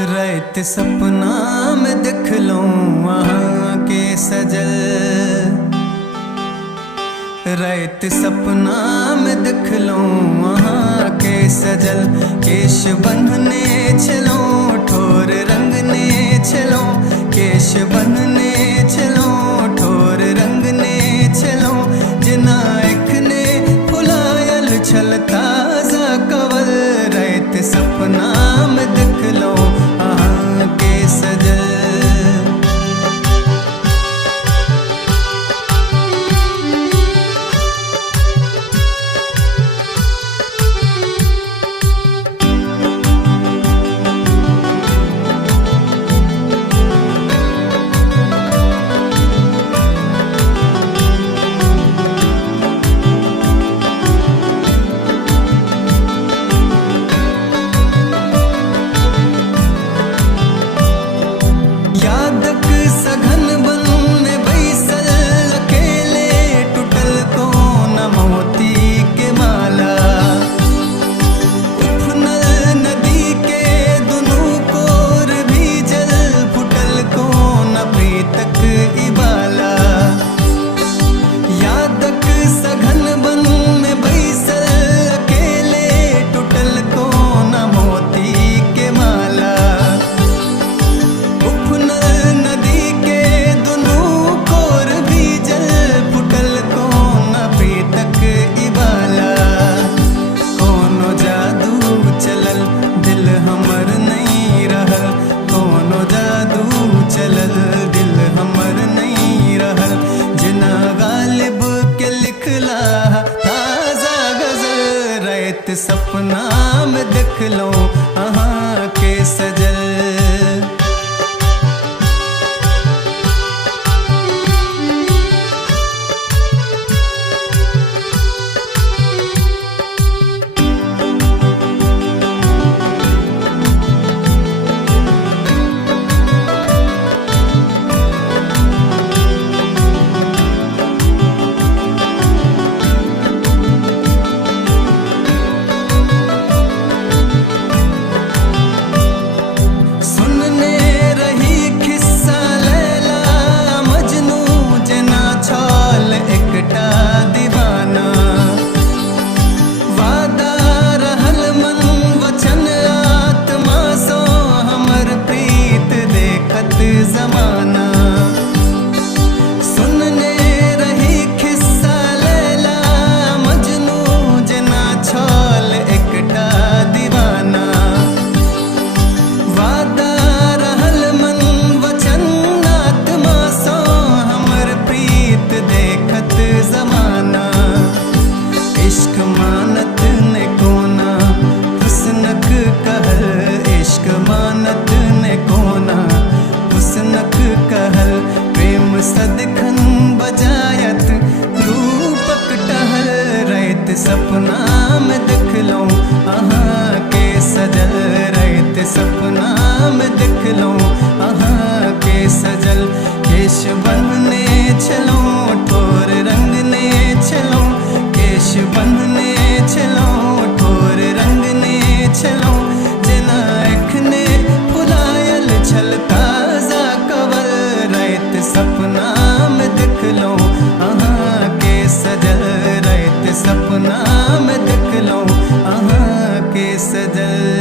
रात सपना में देख लूं वहाँ के सजल। रात सपना में देख लूं वहाँ के सजल। केश बंधने चलो ठोर रंगने चलो। केश बंधने चलो ठोर रंगने चलो। जिना इखने फुलायल छल ताजा कवल। रात सपना में देख लो वहाँ के सजल। सपना में देख लो वहाँ के सजल। जमाना सुनने रही खिस्सा लैला मजनू जना छल एकटा दीवाना। वादा रहल मन वचन आत्मा सो हमर प्रीत देखत जमाना। इश्क मानत ने कोना हुस्नक कहल। इश्क मानत ने कोना हुस्नक कहल। प्रेम सदखन बजायत रूपक टहल। रात सपना में देख लो वहाँ के सजल। रात सपना में देख लो वहाँ के सजल। केश बंधने चलो ठोर रंगने चलो। केश बंधने चलो ठोर रंगने चलो। जना इखने फुलायल छल ताजा कवल। रात सपना में देख लो वहाँ के सजल। रात सपना में देख लो वहाँ के सजल।